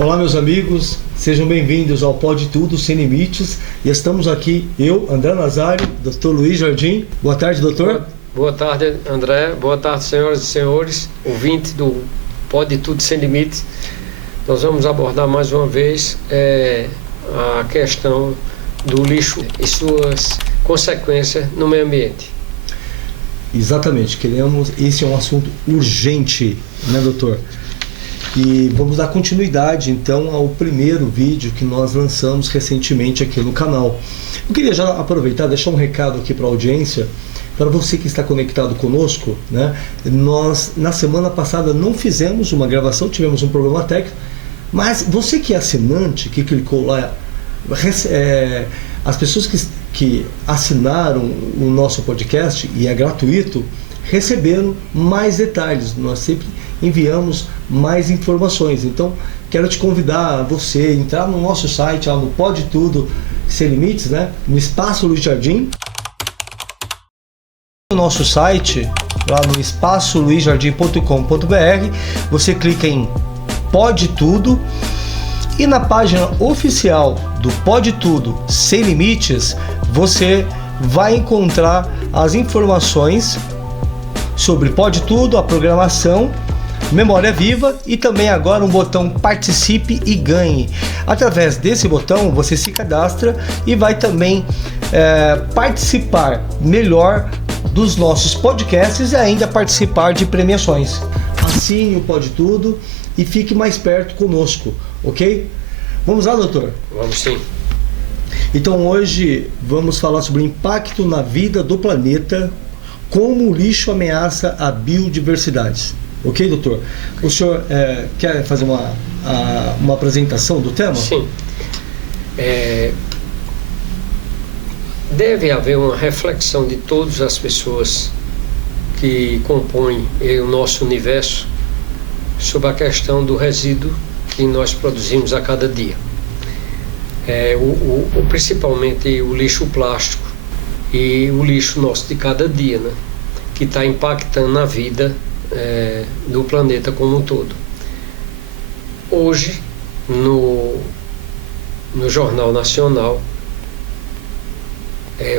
Olá, meus amigos, sejam bem-vindos ao Pode Tudo Sem Limites. E estamos aqui, eu, André Nazário, Dr. Luiz Jardim. Boa tarde, doutor. Boa tarde, André. Boa tarde, senhoras e senhores, ouvintes do Pode Tudo Sem Limites. Nós vamos abordar mais uma vez a questão do lixo e suas consequências no meio ambiente. Exatamente, esse é um assunto urgente, né, doutor? E vamos dar continuidade então ao primeiro vídeo que nós lançamos recentemente aqui no canal. Eu queria já aproveitar, deixar um recado aqui para a audiência, para você que está conectado conosco, né? Nós na semana passada não fizemos uma gravação, tivemos um problema técnico, mas você que é assinante, que clicou lá, as pessoas que assinaram o nosso podcast, e é gratuito, receberam mais detalhes. Nós sempre enviamos mais informações. Então, quero te convidar a você entrar no nosso site, lá no Pode Tudo Sem Limites, né? No Espaço Luiz Jardim. No nosso site, lá no espaçoluizjardim.com.br, você clica em Pode Tudo. E na página oficial do Pode Tudo Sem Limites, você vai encontrar as informações sobre Pode Tudo, a programação, Memória Viva e também agora um botão Participe e Ganhe. Através desse botão você se cadastra e vai também participar melhor dos nossos podcasts e ainda participar de premiações. Assine o Pode Tudo e fique mais perto conosco, ok? Vamos lá, doutor? Vamos sim. Então hoje vamos falar sobre o impacto na vida do planeta, como o lixo ameaça a biodiversidade. Ok, doutor? O senhor quer fazer uma apresentação do tema? Sim. Deve haver uma reflexão de todas as pessoas que compõem o nosso universo sobre a questão do resíduo que nós produzimos a cada dia. Principalmente o lixo plástico e o lixo nosso de cada dia, né? Que está impactando na vida do planeta como um todo. Hoje, no Jornal Nacional,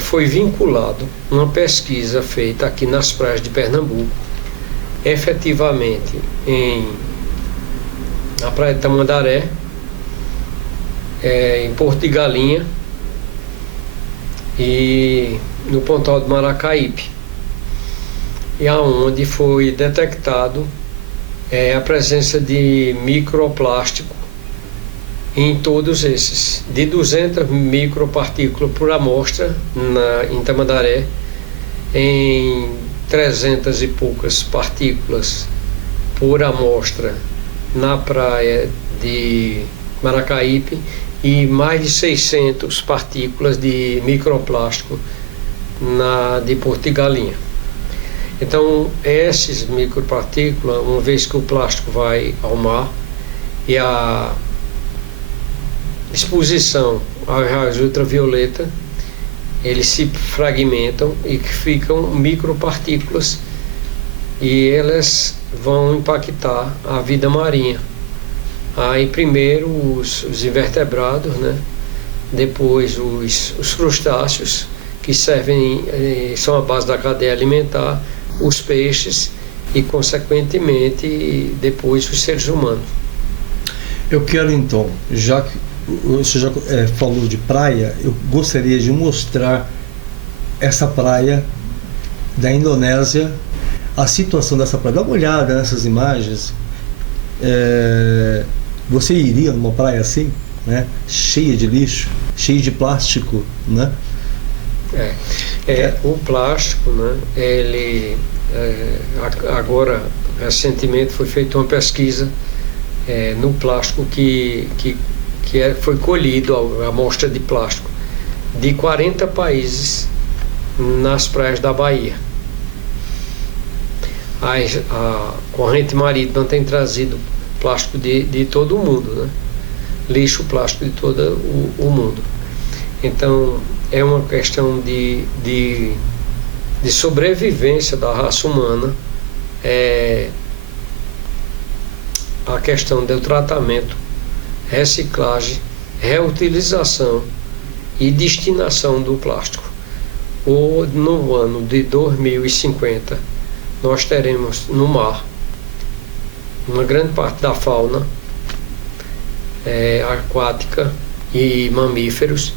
foi vinculado uma pesquisa feita aqui nas praias de Pernambuco, efetivamente na praia de Tamandaré, em Porto de Galinha e no Pontal de Maracaípe, e aonde foi detectado a presença de microplástico em todos esses, de 200 micropartículas por amostra em Tamandaré, em 300 e poucas partículas por amostra na praia de Maracaípe e mais de 600 partículas de microplástico de Porto de Galinha. Então, esses micropartículas, uma vez que o plástico vai ao mar e a exposição aos raios ultravioleta, eles se fragmentam e ficam micropartículas e elas vão impactar a vida marinha. Aí primeiro os invertebrados, né? Depois os crustáceos, que são a base da cadeia alimentar, os peixes e consequentemente depois os seres humanos. Eu quero então, já que você já falou de praia, eu gostaria de mostrar essa praia da Indonésia, a situação dessa praia. Dá uma olhada nessas imagens. Você iria numa praia assim, né? Cheia de lixo, cheia de plástico, né? O plástico, né? Ele agora recentemente foi feita uma pesquisa no plástico que foi colhido a amostra de plástico de 40 países nas praias da Bahia. A corrente marítima tem trazido plástico de todo o mundo, né? Lixo plástico de todo o mundo. Então é uma questão de sobrevivência da raça humana, a questão do tratamento reciclagem, reutilização e destinação do plástico. No ano de 2050, nós teremos no mar uma grande parte da fauna aquática e mamíferos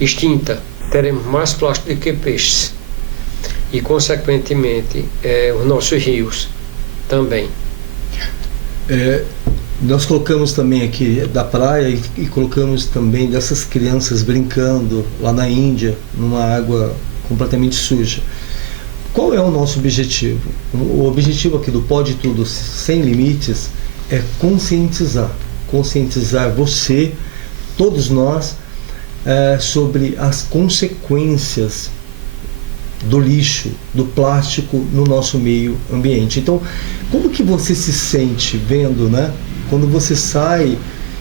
extinta. Teremos mais plástico do que peixes e, consequentemente, os nossos rios também. Nós colocamos também aqui da praia e colocamos também dessas crianças brincando lá na Índia, numa água completamente suja. Qual é o nosso objetivo? O objetivo aqui do Pode Tudo Sem Limites é conscientizar você, todos nós, sobre as consequências do lixo, do plástico no nosso meio ambiente. Então, como que você se sente vendo, né? Quando você sai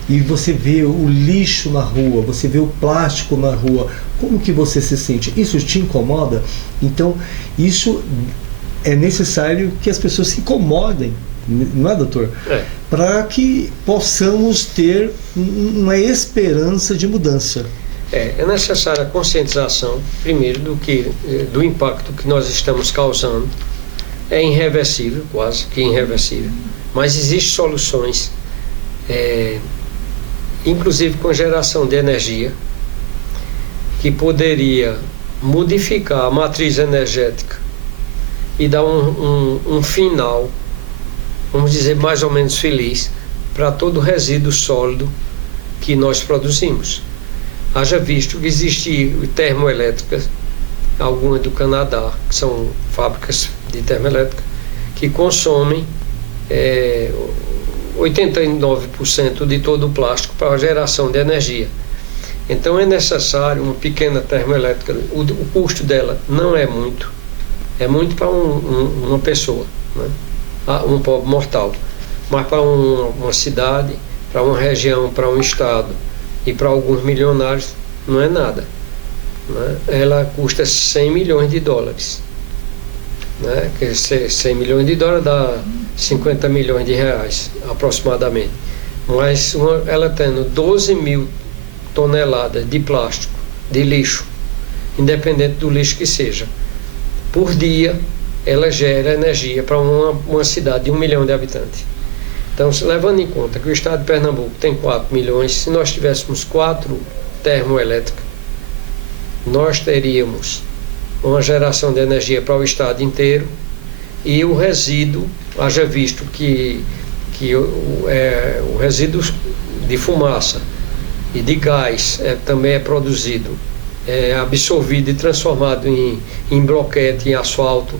e você vê o lixo na rua, você vê o plástico na rua, como que você se sente? Isso te incomoda? Então, isso é necessário que as pessoas se incomodem, não é, doutor? Para que possamos ter uma esperança de mudança. É necessária a conscientização, primeiro, do impacto que nós estamos causando. É irreversível, quase que irreversível, mas existem soluções, inclusive com geração de energia, que poderia modificar a matriz energética e dar um final, vamos dizer, mais ou menos feliz, para todo o resíduo sólido que nós produzimos. Haja visto que existem termoelétricas, algumas do Canadá, que são fábricas de termoelétrica, que consomem 89% de todo o plástico para a geração de energia. Então é necessário uma pequena termoelétrica. O custo dela não é muito para uma pessoa, né? Um pobre mortal, mas para uma cidade, para uma região, para um estado e para alguns milionários não é nada, né? Ela custa 100 milhões de dólares, né? Que 100 milhões de dólares dá 50 milhões de reais aproximadamente, mas ela tendo 12 mil toneladas de plástico, de lixo, independente do lixo que seja, por dia, ela gera energia para uma cidade de 1 milhão de habitantes. Então, levando em conta que o estado de Pernambuco tem 4 milhões, se nós tivéssemos 4 termoelétricas, nós teríamos uma geração de energia para o estado inteiro, e o resíduo, haja visto que o resíduo de fumaça e de gás também é produzido, é absorvido e transformado em bloquete, em asfalto,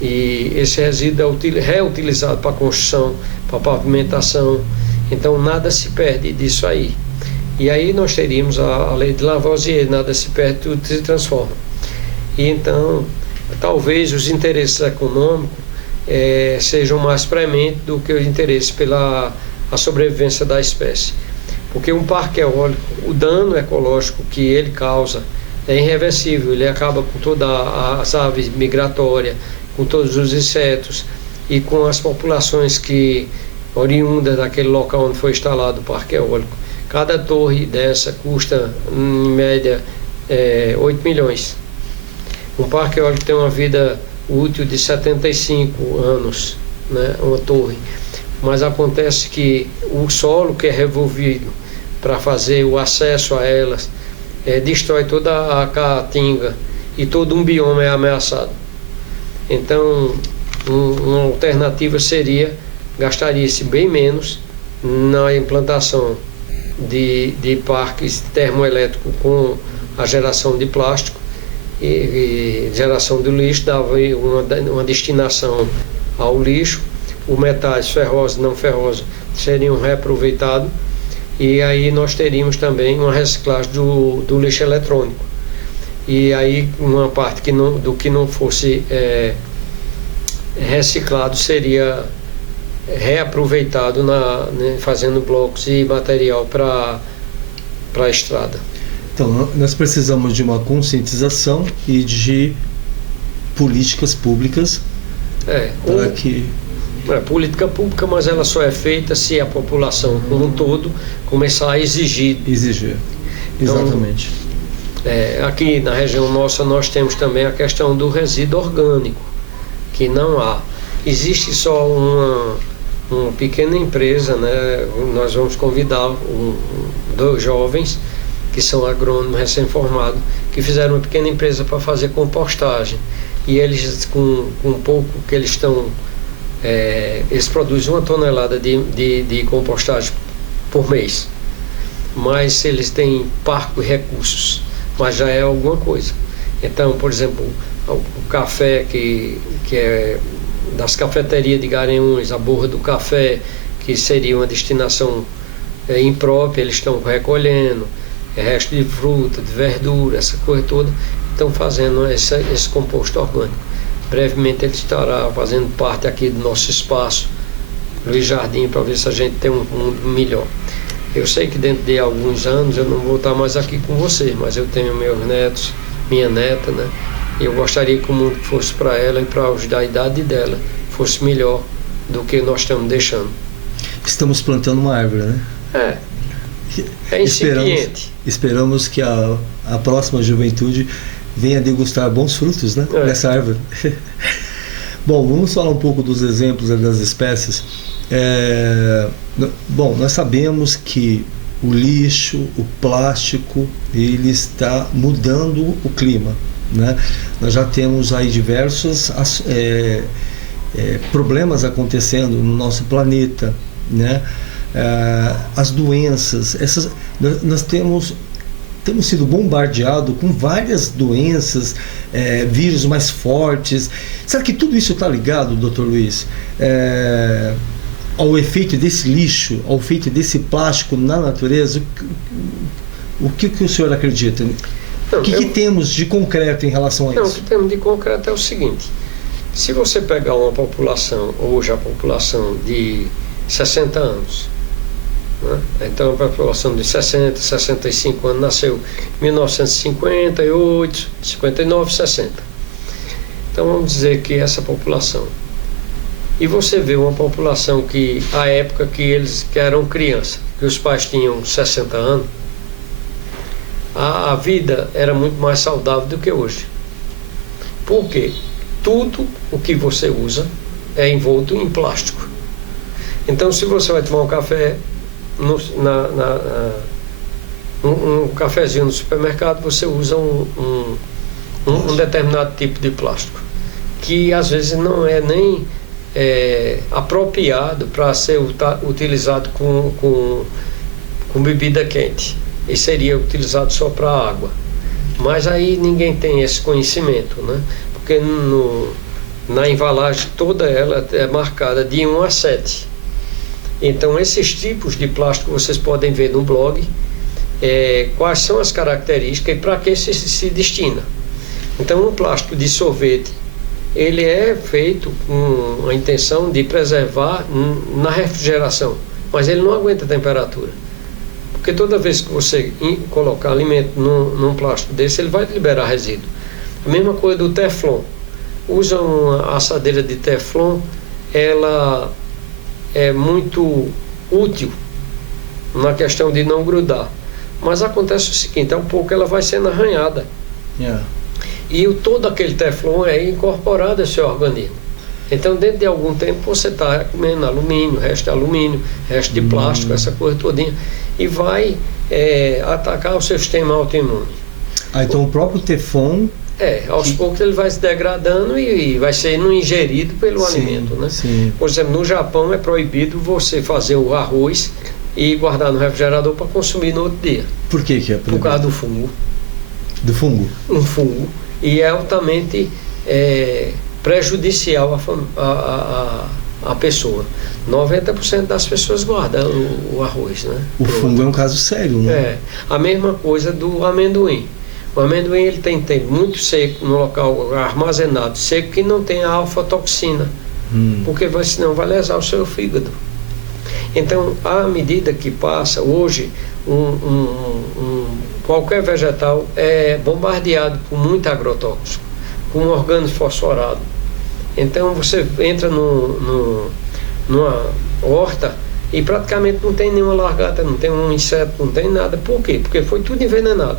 e esse resíduo é reutilizado para construção, para pavimentação. Então nada se perde disso aí. E aí nós teríamos a lei de Lavoisier, nada se perde, tudo se transforma. E então talvez os interesses econômicos sejam mais prementes do que o interesse pela a sobrevivência da espécie. Porque um parque eólico, o dano ecológico que ele causa é irreversível. Ele acaba com todas as aves migratórias, com todos os insetos e com as populações que oriundas daquele local onde foi instalado o parque eólico. Cada torre dessa custa, em média, 8 milhões. Um parque eólico tem uma vida útil de 75 anos, né, uma torre. Mas acontece que o solo que é revolvido para fazer o acesso a elas destrói toda a caatinga e todo um bioma é ameaçado. Então, uma alternativa seria gastaria-se bem menos na implantação de parques termoelétricos com a geração de plástico e geração do lixo, dava uma destinação ao lixo. Os metais ferrosos e não ferrosos seriam reaproveitados, e aí nós teríamos também uma reciclagem do lixo eletrônico. E aí uma parte do que não fosse reciclado seria reaproveitado fazendo blocos e material para a estrada. Então nós precisamos de uma conscientização e de políticas públicas para que É política pública, mas ela só é feita se a população como um todo começar a exigir. Exigir, exatamente. Então, aqui na região nossa nós temos também a questão do resíduo orgânico, que não há. Existe só uma pequena empresa, né? Nós vamos convidar dois jovens que são agrônomos recém-formados, que fizeram uma pequena empresa para fazer compostagem. E eles, com pouco que eles estão, eles produzem 1 tonelada de compostagem por mês. Mas eles têm parcos recursos, mas já é alguma coisa. Então, por exemplo, o café que é das cafeterias de Garanhuns, a borra do café, que seria uma destinação imprópria, eles estão recolhendo, resto de fruta, de verdura, essa coisa toda, estão fazendo esse composto orgânico. Brevemente ele estará fazendo parte aqui do nosso espaço, Luiz Jardim, para ver se a gente tem um mundo melhor. Eu sei que dentro de alguns anos eu não vou estar mais aqui com vocês, mas eu tenho meus netos, minha neta, né? E eu gostaria que o mundo fosse para ela e para a idade dela fosse melhor do que nós estamos deixando. Estamos plantando uma árvore, né? É incipiente. Esperamos que a próxima juventude venha degustar bons frutos, né? Dessa árvore. Bom, vamos falar um pouco dos exemplos das espécies. Bom, nós sabemos que o lixo, o plástico, ele está mudando o clima, né? Nós já temos aí diversos problemas acontecendo no nosso planeta, né? As doenças, nós temos sido bombardeados com várias doenças, vírus mais fortes. Será que tudo isso está ligado, Dr. Luiz, ao efeito desse lixo, ao efeito desse plástico na natureza? O que o senhor acredita? O que temos de concreto em relação a isso? O que temos de concreto é o seguinte: se você pegar uma população, hoje a população de 60 anos, né? Então a população de 60, 65 anos nasceu em 1958, 59, 60. Então vamos dizer que essa população, e você vê uma população que, a época que eram crianças, que os pais tinham 60 anos, a vida era muito mais saudável do que hoje. Por quê? Tudo o que você usa é envolto em plástico. Então, se você vai tomar um café, um cafezinho no supermercado, você usa um determinado tipo de plástico, que às vezes não é nem apropriado para ser utilizado com bebida quente, e seria utilizado só para água. Mas aí ninguém tem esse conhecimento, né? Porque na embalagem toda ela é marcada de 1 a 7. Então esses tipos de plástico vocês podem ver no blog, quais são as características e para que se destina. Então um plástico de sorvete, ele é feito com a intenção de preservar na refrigeração, mas ele não aguenta a temperatura. Porque toda vez que você colocar alimento num plástico desse, ele vai liberar resíduo. A mesma coisa do Teflon. Usa uma assadeira de Teflon, ela é muito útil na questão de não grudar. Mas acontece o seguinte, um pouco ela vai sendo arranhada. E todo aquele Teflon é incorporado ao seu organismo. Então, dentro de algum tempo, você está comendo alumínio, resto de alumínio, resto de plástico, essa coisa todinha, e vai atacar o seu sistema autoimune. Então o próprio Teflon... aos poucos ele vai se degradando e vai sendo ingerido pelo alimento, né? Sim. Por exemplo, no Japão é proibido você fazer o arroz e guardar no refrigerador para consumir no outro dia. Por que é proibido? Por causa do fungo. Do fungo? Um fungo. E é altamente prejudicial à pessoa. 90% das pessoas guardam o arroz, né? O fungo é um caso sério, né? A mesma coisa do amendoim. O amendoim ele tem tempo muito seco, no local armazenado seco, que não tem a alfa-toxina, porque senão vai lesar o seu fígado. Então, à medida que passa, hoje, qualquer vegetal é bombardeado com muito agrotóxico, com organofosforado. Então, você entra numa horta e praticamente não tem nenhuma largata, não tem um inseto, não tem nada. Por quê? Porque foi tudo envenenado.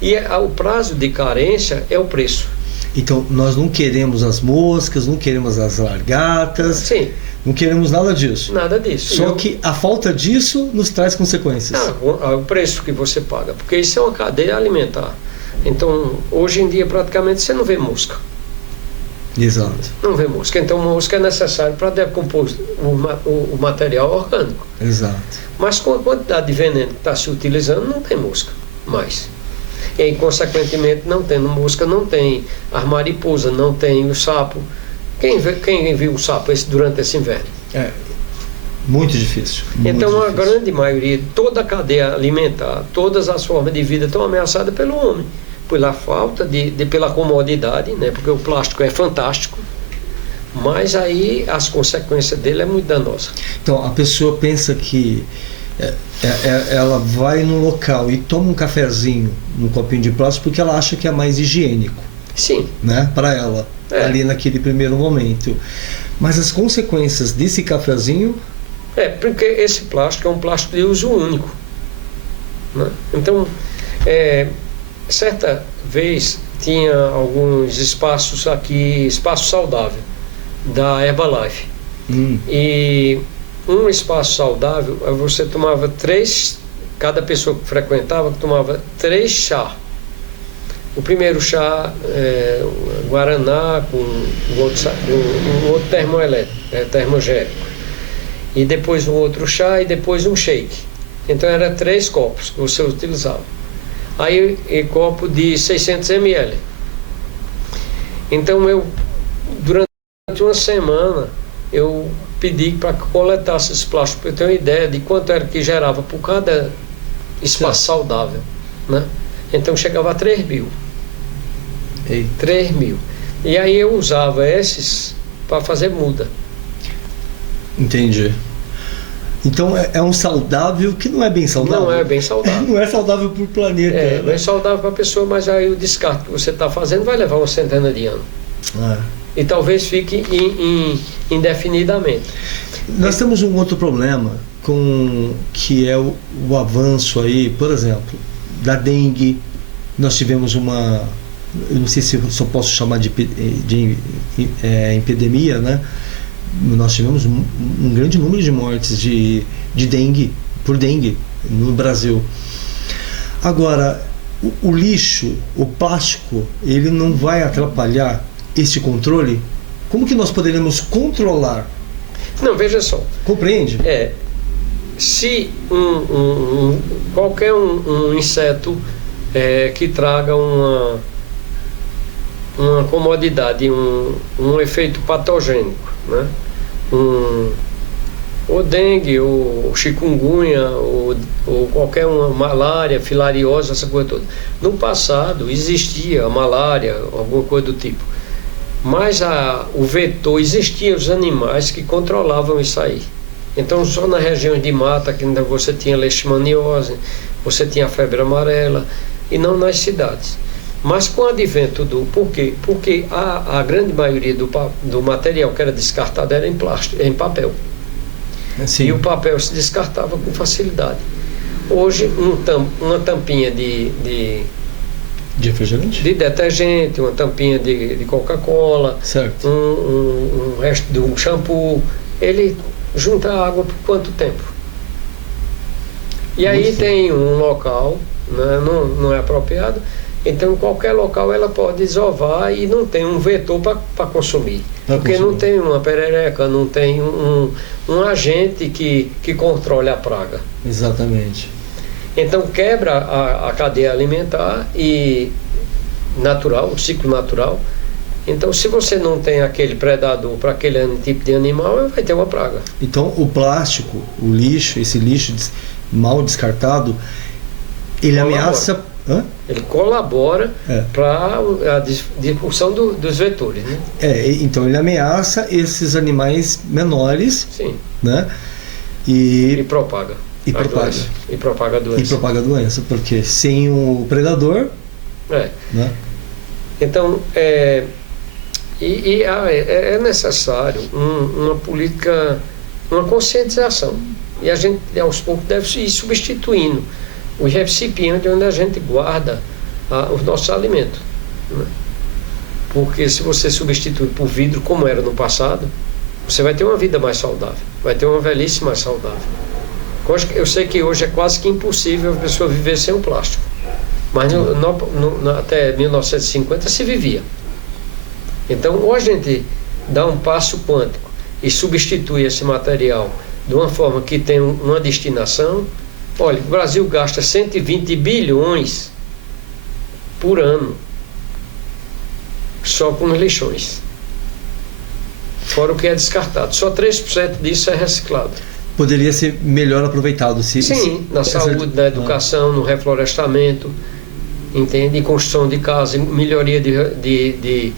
E o prazo de carência é o preço. Então, nós não queremos as moscas, não queremos as largatas, Sim. Não queremos nada disso. Nada disso. Só que a falta disso nos traz consequências. O preço que você paga, porque isso é uma cadeia alimentar. Então, hoje em dia, praticamente, você não vê mosca. Exato. Não vê mosca. Então, mosca é necessário para decompor o material orgânico. Exato. Mas com a quantidade de veneno que está se utilizando, não tem mosca mais. E, consequentemente, não tendo mosca, não tem as mariposas, não tem o sapo. Quem viu o sapo durante esse inverno? É muito difícil. Então, a grande maioria, toda a cadeia alimentar, todas as formas de vida estão ameaçadas pelo homem. Pela falta pela comodidade, né? Porque o plástico é fantástico, mas aí as consequências dele é muito danosa. Então, a pessoa pensa que ela vai no local e toma um cafezinho num copinho de plástico porque ela acha que é mais higiênico. Sim. Né? Para ela, ali naquele primeiro momento. Mas as consequências desse cafezinho... porque esse plástico é um plástico de uso único. Né? Então, certa vez tinha alguns espaços aqui, espaço saudável da Herbalife. E um espaço saudável, você tomava cada pessoa que frequentava tomava 3 chá. O primeiro chá, guaraná com o outro termogénico. E depois um outro chá e depois um shake. Então era 3 copos que você utilizava. Aí, copo de 600 ml. Então, durante uma semana, eu pedi para que coletasse esses plásticos, para eu ter uma ideia de quanto era que gerava por cada espaço saudável. Né? Então, chegava a 3 mil. 3 mil. E aí eu usava esses para fazer muda. Entendi. Então é um saudável que não é bem saudável. Não é bem saudável. Não é saudável para o planeta. Não é saudável para a pessoa, mas aí o descarte que você está fazendo vai levar uma centena de anos. E talvez fique indefinidamente. Nós temos um outro problema que é o avanço aí, por exemplo, da dengue. Nós tivemos eu não sei se eu só posso chamar de epidemia, né? Nós tivemos um grande número de mortes de dengue, por dengue no Brasil. Agora, o lixo, o plástico, ele não vai atrapalhar esse controle? Como que nós poderíamos controlar? Não, veja só. Compreende? Se qualquer inseto que traga uma comodidade, um efeito patogênico, né? O dengue, o chikungunya, ou qualquer uma malária, filariose, essa coisa toda. No passado existia a malária, alguma coisa do tipo. Mas o vetor, existiam os animais que controlavam isso aí. Então só na região de mata que ainda você tinha leishmaniose, você tinha febre amarela, e não nas cidades. Mas com o advento Por quê? Porque a grande maioria do material que era descartado era em plástico, em papel. Sim. E o papel se descartava com facilidade. Hoje, uma tampinha de refrigerante? De detergente, uma tampinha de Coca-Cola, certo. Um resto de um shampoo, ele junta água por quanto tempo? E aí tem um local, né, não é apropriado. Então, em qualquer local ela pode desovar e não tem um vetor para consumir. Porque não tem uma perereca, não tem um agente que controle a praga. Exatamente. Então, quebra a cadeia alimentar e natural, o ciclo natural. Então, se você não tem aquele predador para aquele tipo de animal, vai ter uma praga. Então, o plástico, o lixo, esse lixo mal descartado, ele ameaça... Ele colabora para a difusão dos vetores, né? Então ele ameaça esses animais menores. Sim. Né? E propaga. E propaga. E propaga a doença. E propaga a doença, porque sem o predador... Né? Então, é necessário uma política uma conscientização. E a gente, aos poucos, deve ir substituindo os recipientes onde a gente guarda os nossos alimentos, né? Porque se você substitui por vidro, como era no passado, você vai ter uma vida mais saudável, vai ter uma velhice mais saudável. Eu sei que hoje é quase que impossível a pessoa viver sem o plástico, mas até 1950 se vivia. Então, ou a gente dá um passo quântico e substitui esse material de uma forma que tem uma destinação. Olha, o Brasil gasta 120 bilhões por ano só com os lixões, fora o que é descartado. Só 3% disso é reciclado. Poderia ser melhor aproveitado Sim, na saúde, na educação, no reflorestamento, entende? Em construção de casa, melhoria de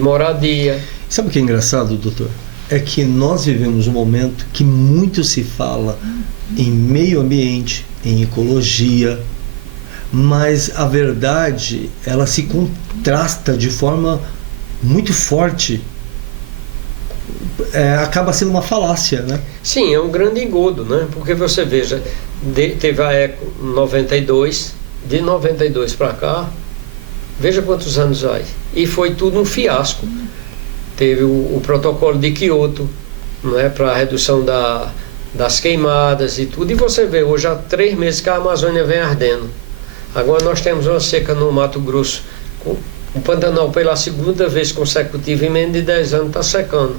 moradia. Sabe o que é engraçado, doutor? É que nós vivemos um momento que muito se fala em meio ambiente, em ecologia, mas a verdade, ela se contrasta de forma muito forte. Acaba sendo uma falácia, né? Sim, é um grande engodo, né? Porque você veja, teve a Eco 92, de 92 para cá, veja quantos anos vai, e foi tudo um fiasco. Teve o protocolo de Kyoto, não é, para a redução das queimadas e tudo, e você vê, hoje há 3 meses que a Amazônia vem ardendo. Agora nós temos uma seca no Mato Grosso, o Pantanal pela segunda vez consecutiva, em menos de 10 anos está secando,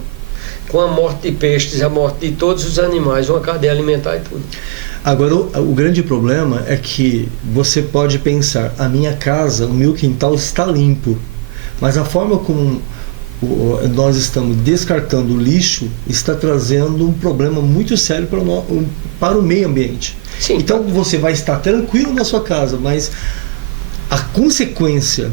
com a morte de peixes, a morte de todos os animais, uma cadeia alimentar e tudo. Agora, o grande problema é que você pode pensar, a minha casa, o meu quintal está limpo, mas a forma como nós estamos descartando o lixo está trazendo um problema muito sério para o meio ambiente. Sim. Então você vai estar tranquilo na sua casa, mas a consequência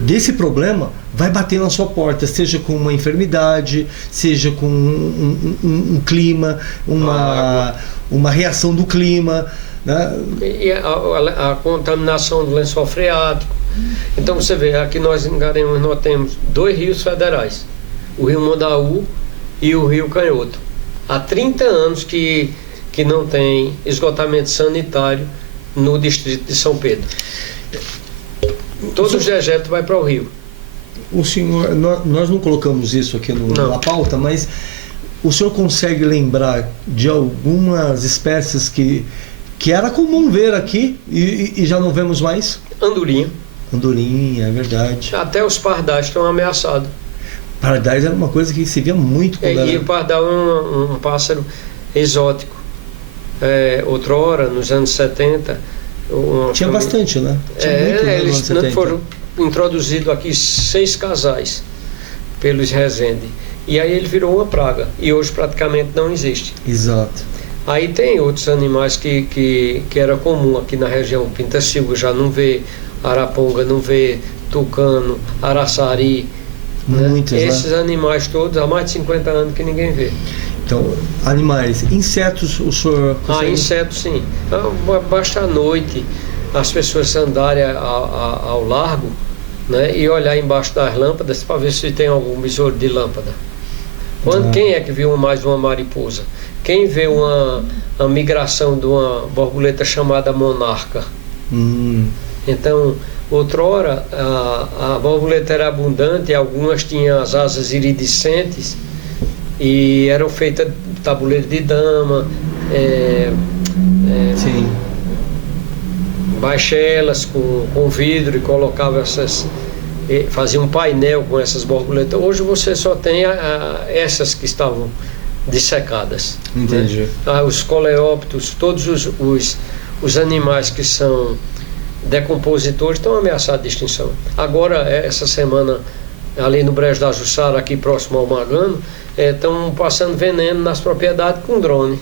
desse problema vai bater na sua porta, seja com uma enfermidade, seja com um clima, uma reação do clima, né? E a contaminação do lençol freático. Então você vê, aqui nós em Garanhuns nós temos 2 rios federais, o Rio Mandaú e o Rio Canhoto. Há 30 anos que não tem esgotamento sanitário no distrito de São Pedro. Todo o dejeto vai para o rio. O senhor, nós não colocamos isso aqui na pauta, mas o senhor consegue lembrar de algumas espécies que era comum ver aqui e já não vemos mais? Andorinha, é verdade. Até os pardais estão ameaçados. Pardais era uma coisa que se via muito. E o pardal é um pássaro exótico. Outrora, nos anos 70... Tinha bastante, né? Eles foram introduzidos aqui 6 casais pelos Resende. E aí ele virou uma praga. E hoje praticamente não existe. Exato. Aí tem outros animais que era comum aqui na região. Pinta-silva já não vê, araponga não vê, tucano, araçari. Muitos, né? Esses animais todos há mais de 50 anos que ninguém vê. Então, animais, insetos, o senhor consegue... Insetos sim. Basta à noite as pessoas andarem ao largo, né, e olhar embaixo das lâmpadas para ver se tem algum besouro de lâmpada. Quem é que viu mais uma mariposa? Quem vê uma migração de uma borboleta chamada monarca? Então, outrora a borboleta era abundante, algumas tinham as asas iridescentes e eram feitas de tabuleiro de dama, Sim. baixelas com vidro, e colocava fazia um painel com essas borboletas. Hoje você só tem essas que estavam dissecadas. Entendi. Né? Os coleópteros, todos os animais que são decompositores estão ameaçados de extinção. Agora, essa semana, ali no Brejo da Jussara, aqui próximo ao Magano, estão passando veneno nas propriedades com drone.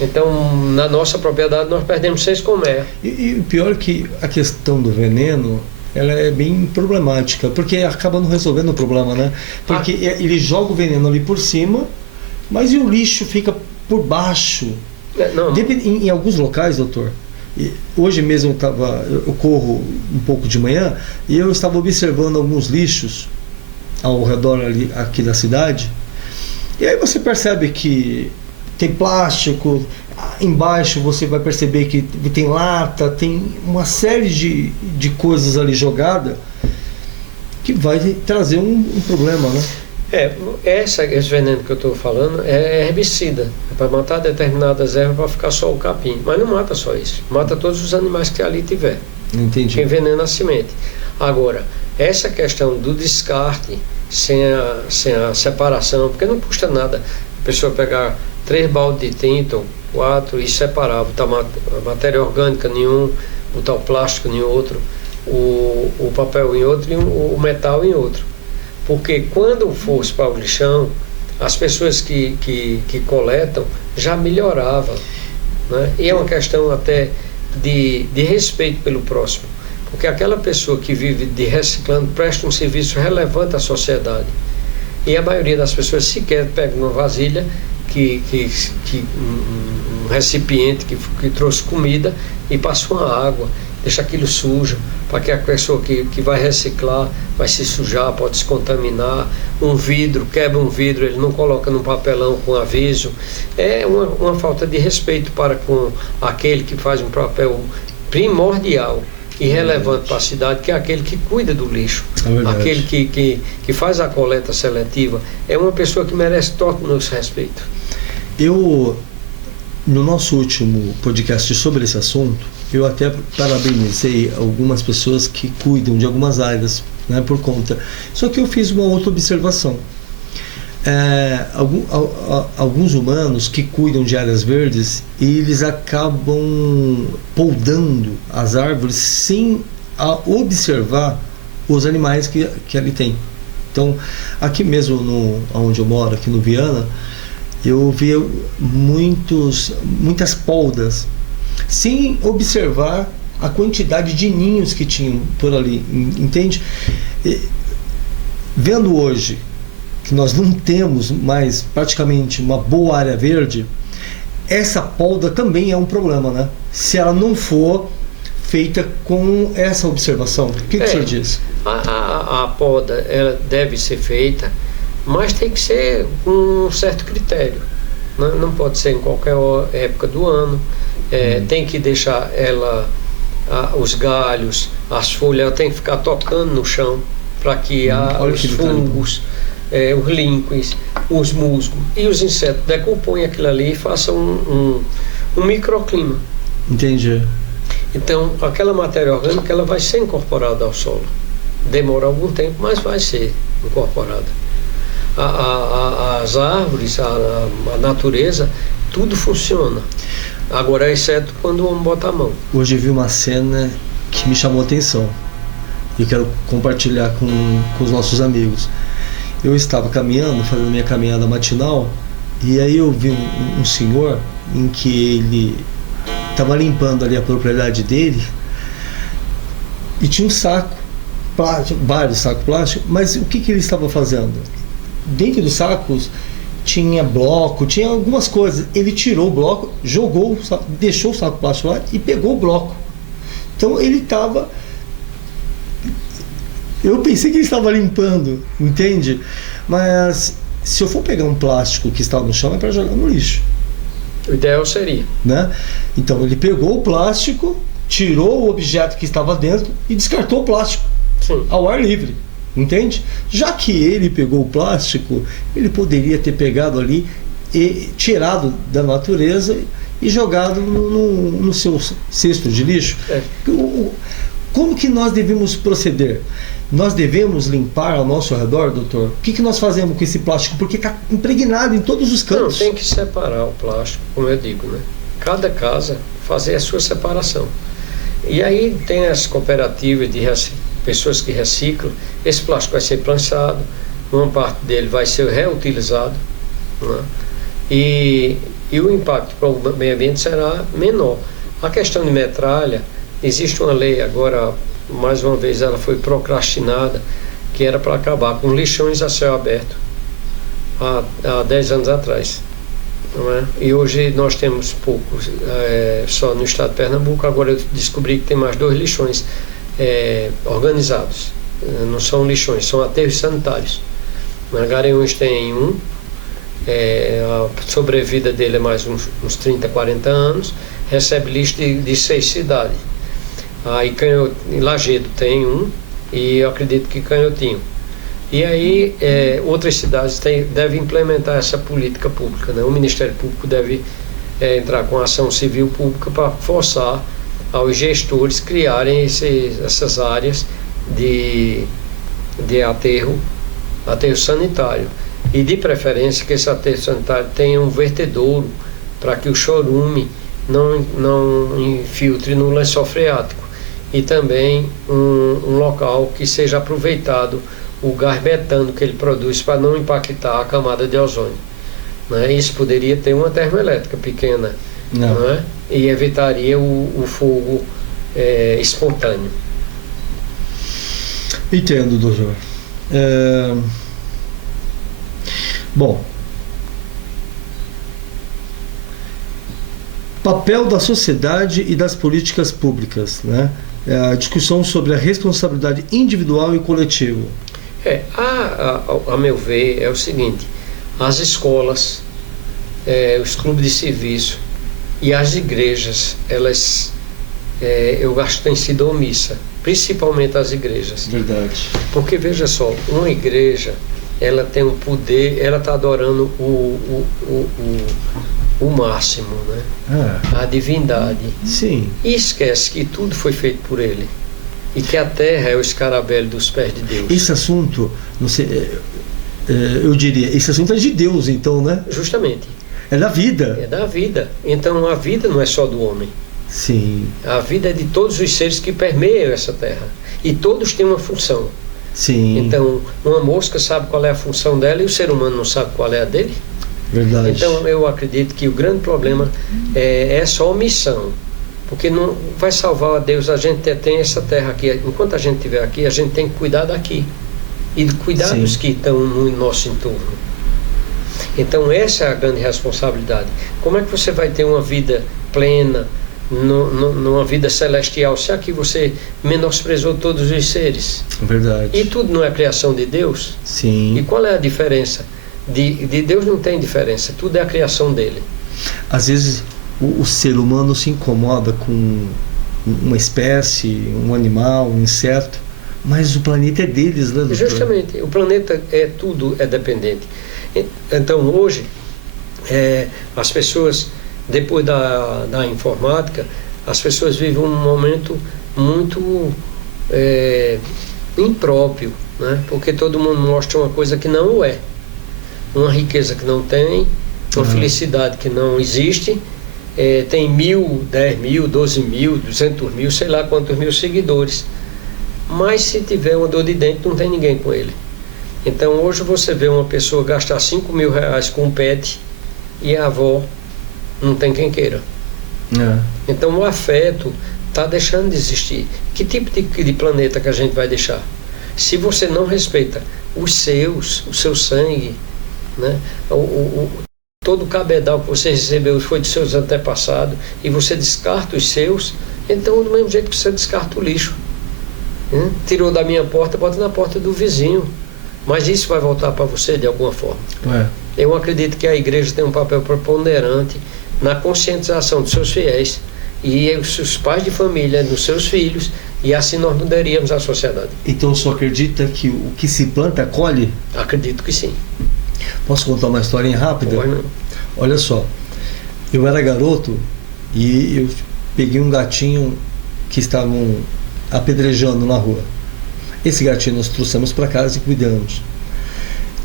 Então, na nossa propriedade, nós perdemos 6 colmeias. E o pior é que a questão do veneno, ela é bem problemática, porque acaba não resolvendo o problema, né? Porque ele joga o veneno ali por cima, mas e o lixo fica por baixo? Em alguns locais, doutor, hoje mesmo eu corro um pouco de manhã e eu estava observando alguns lixos ao redor ali, aqui da cidade, e aí você percebe que tem plástico, embaixo você vai perceber que tem lata, tem uma série de coisas ali jogada que vai trazer um problema, né? Esse veneno que eu estou falando é herbicida, é para matar determinadas ervas para ficar só o capim, mas não mata só isso, mata todos os animais que ali tiver. Entendi. Que envenena a semente. Agora, essa questão do descarte sem a separação, porque não custa nada a pessoa pegar 3 baldes de tinta ou 4 e separar, botar matéria orgânica em um, botar o plástico em outro, o papel em outro e o metal em outro. Porque quando fosse para o lixão, as pessoas que coletam já melhoravam, né? E é uma questão até de respeito pelo próximo, porque aquela pessoa que vive de reciclando presta um serviço relevante à sociedade, e a maioria das pessoas sequer pega uma vasilha, um recipiente que trouxe comida e passa uma água, deixa aquilo sujo, para que a pessoa que vai reciclar vai se sujar, pode se contaminar. Um vidro, quebra um vidro, ele não coloca num papelão com aviso. É uma falta de respeito para com aquele que faz um papel primordial e relevante para a cidade, que é aquele que cuida do lixo, aquele que faz a coleta seletiva. É uma pessoa que merece todo o nosso respeito. No nosso último podcast sobre esse assunto, eu até parabenizei algumas pessoas que cuidam de algumas áreas, né, por conta. Só que eu fiz uma outra observação. Alguns humanos que cuidam de áreas verdes, eles acabam podando as árvores sem observar os animais que ali tem. Então, aqui mesmo onde eu moro, aqui no Viana, eu vi muitas poldas, sem observar a quantidade de ninhos que tinham por ali, entende? Vendo hoje que nós não temos mais praticamente uma boa área verde, essa polda também é um problema, né? Se ela não for feita com essa observação. O que o senhor diz? A poda, ela deve ser feita, mas tem que ser com um certo critério. Não pode ser em qualquer época do ano. Tem que deixar ela, os galhos, as folhas, ela tem que ficar tocando no chão para que os fungos, os líquens, os musgos e os insetos decompõem aquilo ali e façam um microclima. Entendi. Então, aquela matéria orgânica ela vai ser incorporada ao solo. Demora algum tempo, mas vai ser incorporada. As árvores, a natureza, tudo funciona. Agora, exceto quando o homem bota a mão. Hoje eu vi uma cena que me chamou a atenção e quero compartilhar com os nossos amigos. Eu estava caminhando, fazendo minha caminhada matinal, e aí eu vi um senhor em que ele estava limpando ali a propriedade dele e tinha um saco plástico, vários sacos plásticos, mas o que ele estava fazendo? Dentro dos sacos tinha bloco, tinha algumas coisas. Ele tirou o bloco, jogou, deixou o saco plástico lá e pegou o bloco. Então ele estava... Eu pensei que ele estava limpando, entende? Mas se eu for pegar um plástico que estava no chão, é para jogar no lixo. O ideal seria, né? Então ele pegou o plástico, tirou o objeto que estava dentro e descartou o plástico. Sim. Ao ar livre, entende? Já que ele pegou o plástico, ele poderia ter pegado ali e tirado da natureza e jogado no seu cesto de lixo. Como que nós devemos proceder? Nós devemos limpar ao nosso redor, doutor? O que nós fazemos com esse plástico? Porque está impregnado em todos os cantos. Não, tem que separar o plástico, como eu digo, né? Cada casa fazer a sua separação. E aí tem as cooperativas de pessoas que reciclam. Esse plástico vai ser planchado, uma parte dele vai ser reutilizado, né? E o impacto para o meio ambiente será menor. A questão de metralha, existe uma lei agora, mais uma vez ela foi procrastinada, que era para acabar com lixões a céu aberto há 10 anos atrás, não é? E hoje nós temos poucos, só no estado de Pernambuco. Agora eu descobri que tem mais 2 lixões organizados, não são lixões, são aterros sanitários. Na Garanhuns tem um, a sobrevida dele é mais uns 30, 40 anos, recebe lista de 6 cidades. Aí em Lagedo tem um, e eu acredito que Canhotinho. E aí outras cidades devem implementar essa política pública, né? O Ministério Público deve entrar com ação civil pública para forçar aos gestores criarem essas áreas de aterro sanitário. E de preferência que esse aterro sanitário tenha um vertedouro para que o chorume não infiltre no lençol freático. E também um local que seja aproveitado o gás metano que ele produz para não impactar a camada de ozônio, né? Isso poderia ter uma termoelétrica pequena, não é? E evitaria o fogo espontâneo. Entendo, doutor. Bom, papel da sociedade e das políticas públicas, né? A discussão sobre a responsabilidade individual e coletiva. A meu ver, é o seguinte: as escolas, os clubes de serviço e as igrejas, elas, eu acho que têm sido omissa, principalmente as igrejas. Verdade. Porque, veja só, uma igreja, ela tem um poder, ela está adorando o máximo, né? A divindade. Sim. E esquece que tudo foi feito por ele. E que a terra é o escarabelo dos pés de Deus. Esse assunto, não sei, eu diria, esse assunto é de Deus, então, né? Justamente. É da vida. É da vida. Então a vida não é só do homem. Sim. A vida é de todos os seres que permeiam essa terra. E todos têm uma função. Sim. Então, uma mosca sabe qual é a função dela e o ser humano não sabe qual é a dele. Verdade. Então eu acredito que o grande problema é essa omissão. Porque não vai salvar a Deus, a gente tem essa terra aqui. Enquanto a gente estiver aqui, a gente tem que cuidar daqui. E cuidar dos que estão no nosso entorno. Então essa é a grande responsabilidade. Como é que você vai ter uma vida plena, numa vida celestial, se aqui você menosprezou todos os seres? Verdade. E tudo não é criação de Deus? Sim. E qual é a diferença? De Deus não tem diferença, tudo é a criação dele. Às vezes o ser humano se incomoda com uma espécie, um animal, um inseto, mas o planeta é deles, né, doutor? Justamente, o planeta tudo é dependente. Então hoje, as pessoas, depois da informática, as pessoas vivem um momento muito impróprio, né? Porque todo mundo mostra uma coisa que não é. Uma riqueza que não tem, uma felicidade que não existe, tem 1.000, 10.000, 12.000, 200.000, sei lá quantos mil seguidores. Mas se tiver uma dor de dente, não tem ninguém com ele. Então hoje você vê uma pessoa gastar 5.000 reais com um pet e a avó não tem quem queira. Então o afeto está deixando de existir. Que tipo de planeta que a gente vai deixar? Se você não respeita o seu sangue, né? Todo o cabedal que você recebeu foi de seus antepassados e você descarta os seus, então do mesmo jeito que você descarta o lixo, né? Tirou da minha porta, bota na porta do vizinho, mas isso vai voltar para você de alguma forma. Eu acredito que a igreja tem um papel preponderante na conscientização dos seus fiéis e os seus pais de família, dos seus filhos, e assim nós mudaríamos a sociedade. Então o senhor acredita que o que se planta colhe? Acredito que sim. Posso contar uma historinha rápida? Pode. Olha só, eu era garoto e eu peguei um gatinho que estavam apedrejando na rua. Esse gatinho nós trouxemos para casa e cuidamos.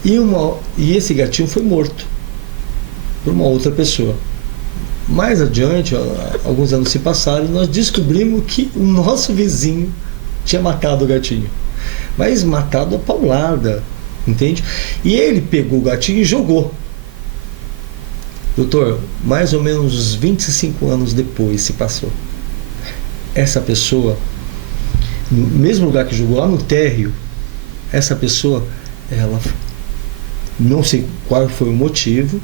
E esse gatinho foi morto por uma outra pessoa. Mais adiante, alguns anos se passaram, nós descobrimos que o nosso vizinho tinha matado o gatinho. Mas matado a paulada, entende? E ele pegou o gatinho e jogou. Doutor, mais ou menos uns 25 anos depois se passou. Essa pessoa, no mesmo lugar que jogou, lá no térreo, essa pessoa, ela, não sei qual foi o motivo,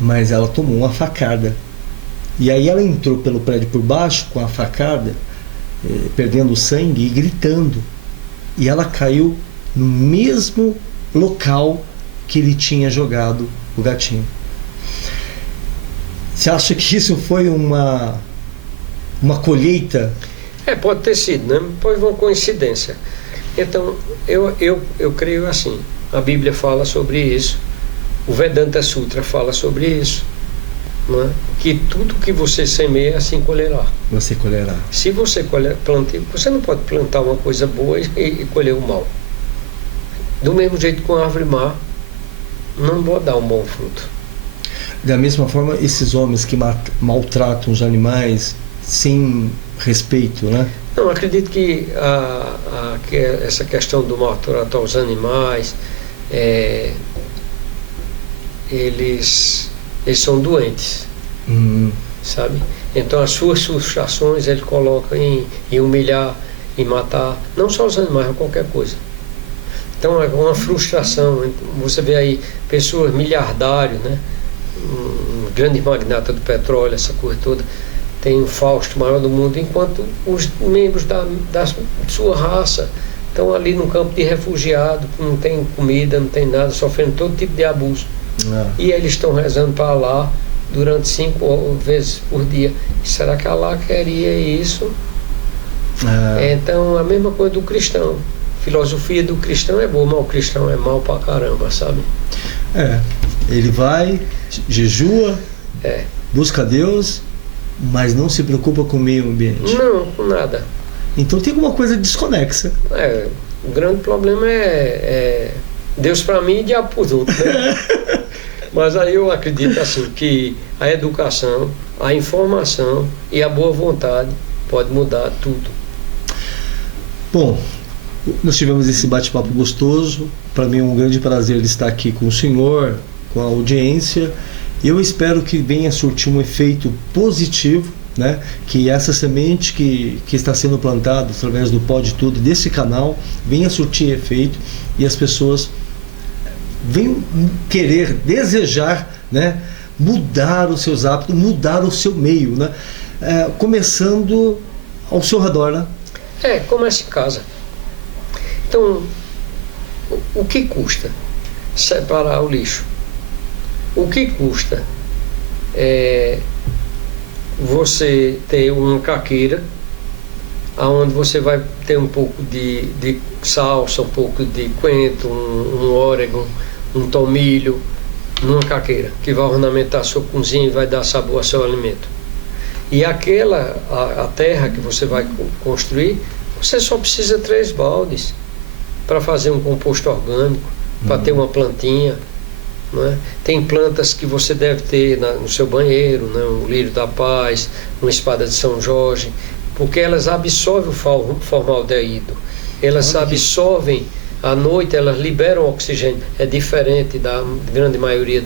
mas ela tomou uma facada. E aí ela entrou pelo prédio por baixo com a facada, perdendo sangue e gritando. E ela caiu no mesmo local que ele tinha jogado o gatinho. Você acha que isso foi uma colheita? Pode ter sido, né? Foi uma coincidência. Então, eu creio assim, a Bíblia fala sobre isso, o Vedanta Sutra fala sobre isso, não é? Que tudo que você semeia, assim colherá. Você colherá. Se você planta, você não pode plantar uma coisa boa e colher o mal. Do mesmo jeito com a árvore má, não pode dar um bom fruto. Da mesma forma, esses homens que maltratam os animais sem respeito, né? Não, acredito que que essa questão do maltratar os animais, eles são doentes, sabe? Então as suas frustrações ele coloca em humilhar, em matar, não só os animais, mas qualquer coisa. Então é uma frustração. Você vê aí pessoas miliardários, né? Um grande magnata do petróleo, essa coisa toda, tem o Fausto maior do mundo, enquanto os membros da sua raça estão ali no campo de refugiado, não tem comida, não tem nada, sofrendo todo tipo de abuso. E eles estão rezando para Alá durante 5 vezes por dia. Será que Alá queria isso? Então a mesma coisa do cristão. A filosofia do cristão é boa, mas o cristão é mau pra caramba, sabe? Ele vai, jejua, busca Deus, mas não se preocupa com o meio ambiente. Não, com nada. Então tem alguma coisa desconexa. O grande problema é Deus para mim e diabo por outro, né? Mas aí eu acredito assim que a educação, a informação e a boa vontade pode mudar tudo. Bom, nós tivemos esse bate-papo gostoso. Para mim é um grande prazer estar aqui com o senhor, com a audiência. Eu espero que venha surtir um efeito positivo, né? Que essa semente que está sendo plantada através do Pode Tudo, desse canal, venha surtir efeito e as pessoas venham querer, desejar, né? Mudar os seus hábitos, mudar o seu meio, né? Começando ao seu redor, né? Começa em casa. Então, o que custa separar o lixo? O que custa você ter uma caqueira onde você vai ter um pouco de salsa, um pouco de coentro, um orégano, um tomilho, numa caqueira, que vai ornamentar a sua cozinha e vai dar sabor ao seu alimento. E a terra que você vai construir, você só precisa 3 baldes para fazer um composto orgânico, para ter uma plantinha. Não é? Tem plantas que você deve ter no seu banheiro, né? Um lírio da paz, uma espada de São Jorge, porque elas absorvem o formaldeído, elas absorvem à noite, elas liberam oxigênio. É diferente da grande maioria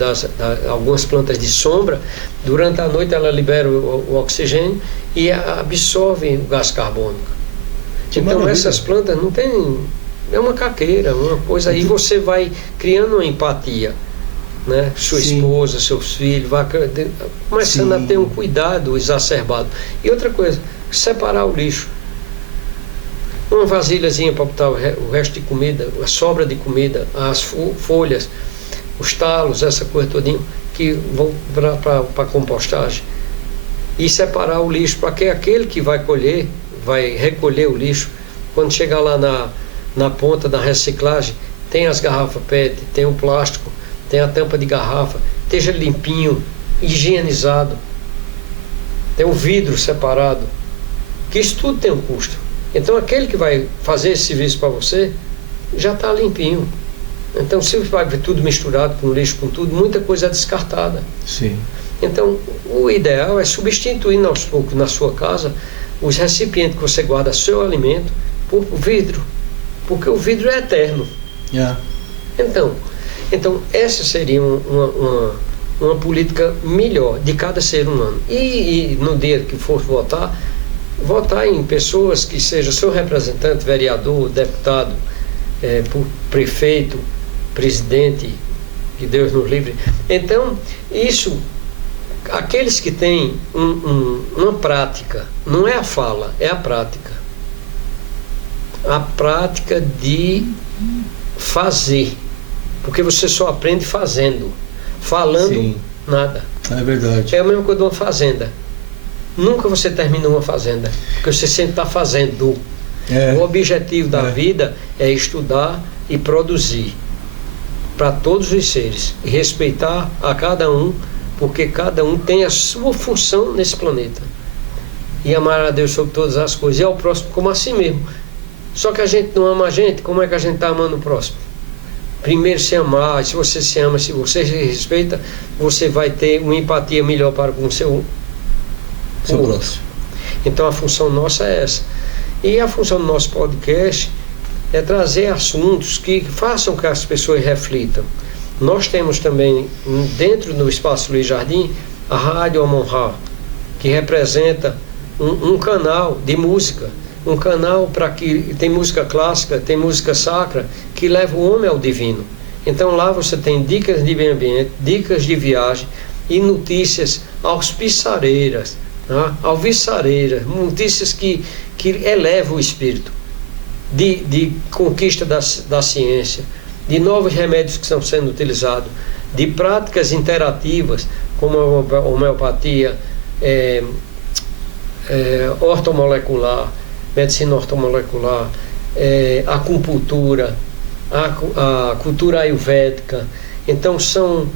algumas plantas de sombra. Durante a noite ela libera o oxigênio e absorvem o gás carbônico. Então essas plantas não tem, é uma caqueira, uma coisa, aí você vai criando uma empatia, né? Sua esposa, seus filhos, vai começando a ter um cuidado exacerbado. E outra coisa, separar o lixo. Uma vasilhazinha para botar o resto de comida, a sobra de comida, as folhas, os talos, essa coisa todinha, que vão para compostagem. E separar o lixo para que aquele que vai recolher o lixo, quando chegar lá na ponta da reciclagem, tem as garrafas PET, tem o plástico, tem a tampa de garrafa, esteja limpinho, higienizado, tem o vidro separado, que isso tudo tem um custo. Então aquele que vai fazer esse serviço para você já está limpinho. Então se vai ver tudo misturado com lixo, com tudo, muita coisa é descartada. Sim. Então o ideal é substituir aos poucos na sua casa os recipientes que você guarda seu alimento por vidro, porque o vidro é eterno. Então essa seria uma política melhor de cada ser humano. E no dia que for votar em pessoas que sejam seu representante, vereador, deputado, prefeito, presidente, que Deus nos livre. Então, isso, aqueles que têm uma prática, não é a fala, é a prática. A prática de fazer, Porque você só aprende fazendo. Falando, Sim. nada. É verdade. É a mesma coisa de uma fazenda. Nunca você termina uma fazenda, porque você sempre está fazendo. O objetivo da vida é estudar e produzir para todos os seres. E respeitar a cada um, porque cada um tem a sua função nesse planeta. E amar a Deus sobre todas as coisas. E ao próximo como a si mesmo. Só que a gente não ama a gente, como é que a gente está amando o próximo? Primeiro se amar, se você se ama, se você se respeita, você vai ter uma empatia melhor para com o seu próximo. Então a função nossa é essa. E a função do nosso podcast é trazer assuntos que façam que as pessoas reflitam. Nós temos também, dentro do Espaço Luiz Jardim, a Rádio Amon-Ra, que representa um canal de música, um canal para que tem música clássica, tem música sacra, que leva o homem ao divino. Então lá você tem dicas de meio ambiente, dicas de viagem e notícias auspiciareiras, alviçareiras, notícias que elevam o espírito, de conquista da ciência, de novos remédios que estão sendo utilizados, de práticas interativas, como a homeopatia, ortomolecular, medicina ortomolecular, acupuntura, a cultura ayurvédica. Então são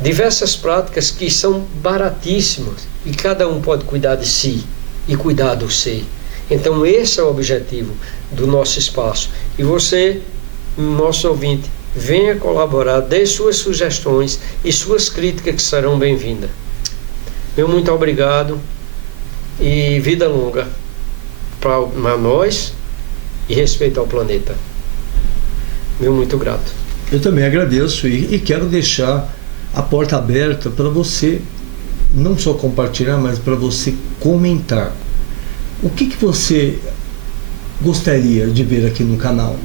diversas práticas que são baratíssimas e cada um pode cuidar de si e cuidar do ser. Então esse é o objetivo do nosso espaço. E você, nosso ouvinte, venha colaborar, dê suas sugestões e suas críticas que serão bem-vindas. Meu muito obrigado e vida longa para nós e respeito ao planeta. Meu muito grato. Eu também agradeço e quero deixar a porta aberta para você não só compartilhar, mas para você comentar. O que você gostaria de ver aqui no canal?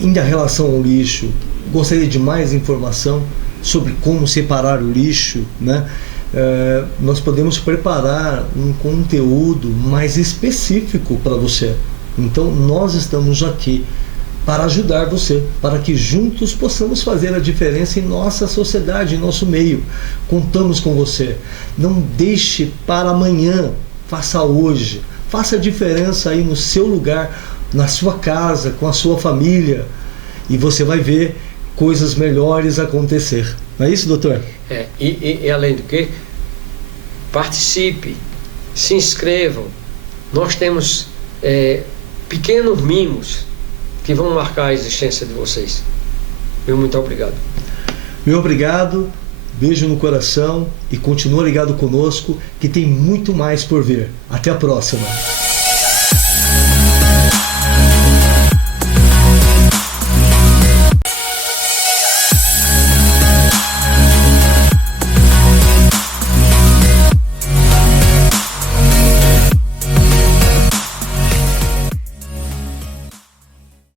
Em relação ao lixo, gostaria de mais informação sobre como separar o lixo, né? Nós podemos preparar um conteúdo mais específico para você. Então nós estamos aqui para ajudar você, para que juntos possamos fazer a diferença em nossa sociedade, em nosso meio. Contamos com você. Não deixe para amanhã, faça hoje. Faça a diferença aí no seu lugar, na sua casa, com a sua família, e você vai ver coisas melhores acontecer. Não é isso, doutor? E além do que, participe, se inscrevam. Nós temos pequenos mimos que vão marcar a existência de vocês. Meu muito obrigado. Meu obrigado, beijo no coração e continua ligado conosco que tem muito mais por vir. Até a próxima.